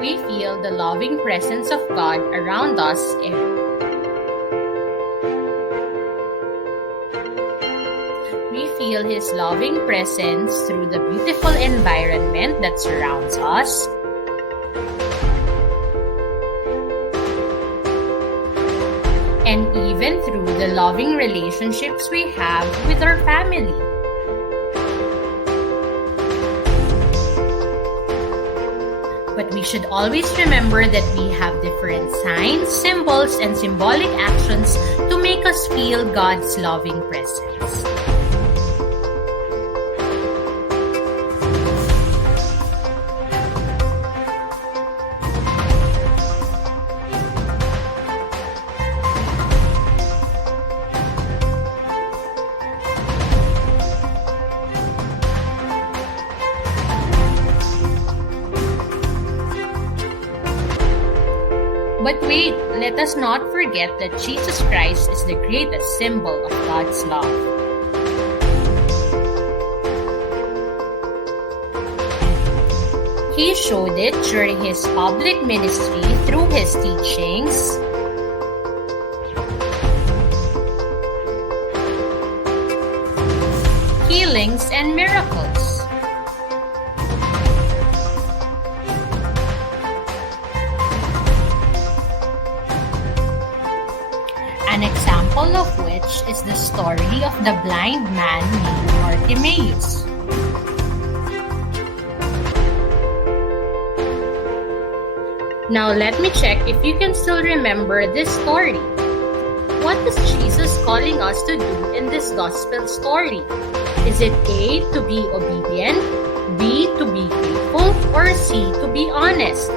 We feel the loving presence of God around us We feel His loving presence through the beautiful environment that surrounds us, and even through the loving relationships we have with our family. But we should always remember that we have different signs, symbols, and symbolic actions to make us feel God's loving presence. But wait, let us not forget that Jesus Christ is the greatest symbol of God's love. He showed it during His public ministry through His teachings, healings, and miracles. An example of which is the story of the blind man named BARTIMAEUS. Now let me check if you can still remember this story. What is Jesus calling us to do in this gospel story? Is it A, to be obedient, B, to be faithful, or C, to be honest?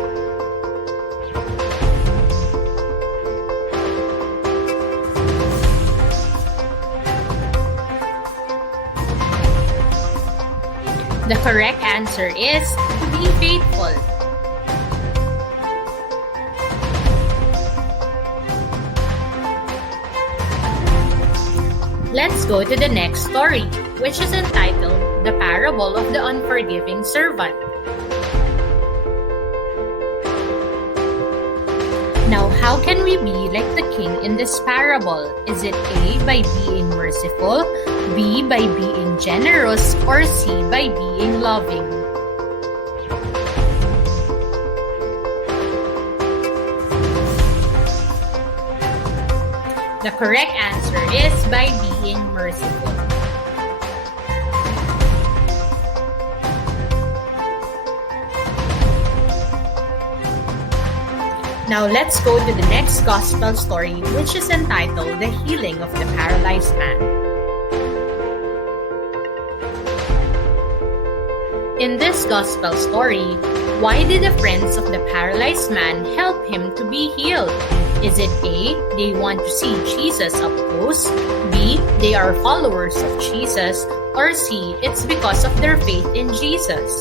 The correct answer is to be faithful. Let's go to the next story, which is entitled The Parable of the Unforgiving Servant. Now, how can we be like the king in this parable? Is it A, by being merciful, B, by being generous, or C, by being loving? The correct answer is by being merciful. Now let's go to the next gospel story, which is entitled The Healing of the Paralyzed Man. In this gospel story, why did the friends of the paralyzed man help him to be healed? Is it A, they want to see Jesus up close, B, they are followers of Jesus, or C, it's because of their faith in Jesus?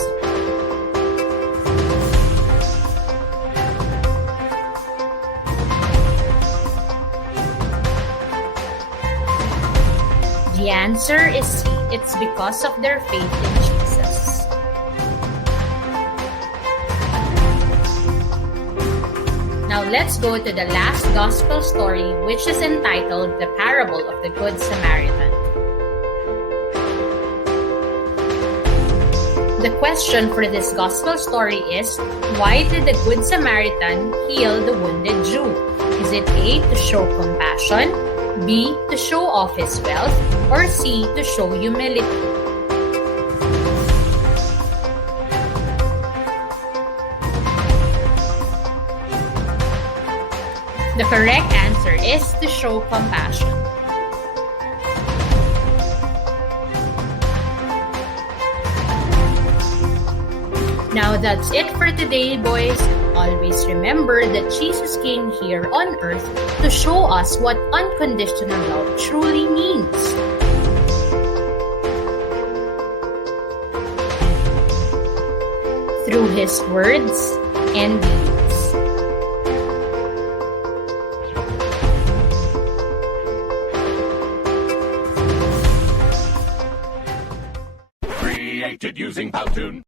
The answer is C, it's because of their faith in Jesus. Now let's go to the last gospel story, which is entitled The Parable of the Good Samaritan. The question for this gospel story is, why did the Good Samaritan heal the wounded Jew? Is it A, to show compassion, B, to show off his wealth, or C, to show humility? The correct answer is to show compassion. Now that's it for today, boys. Always remember that Jesus came here on earth to show us what unconditional love truly means. Through His words and deeds. Created using Powtoon.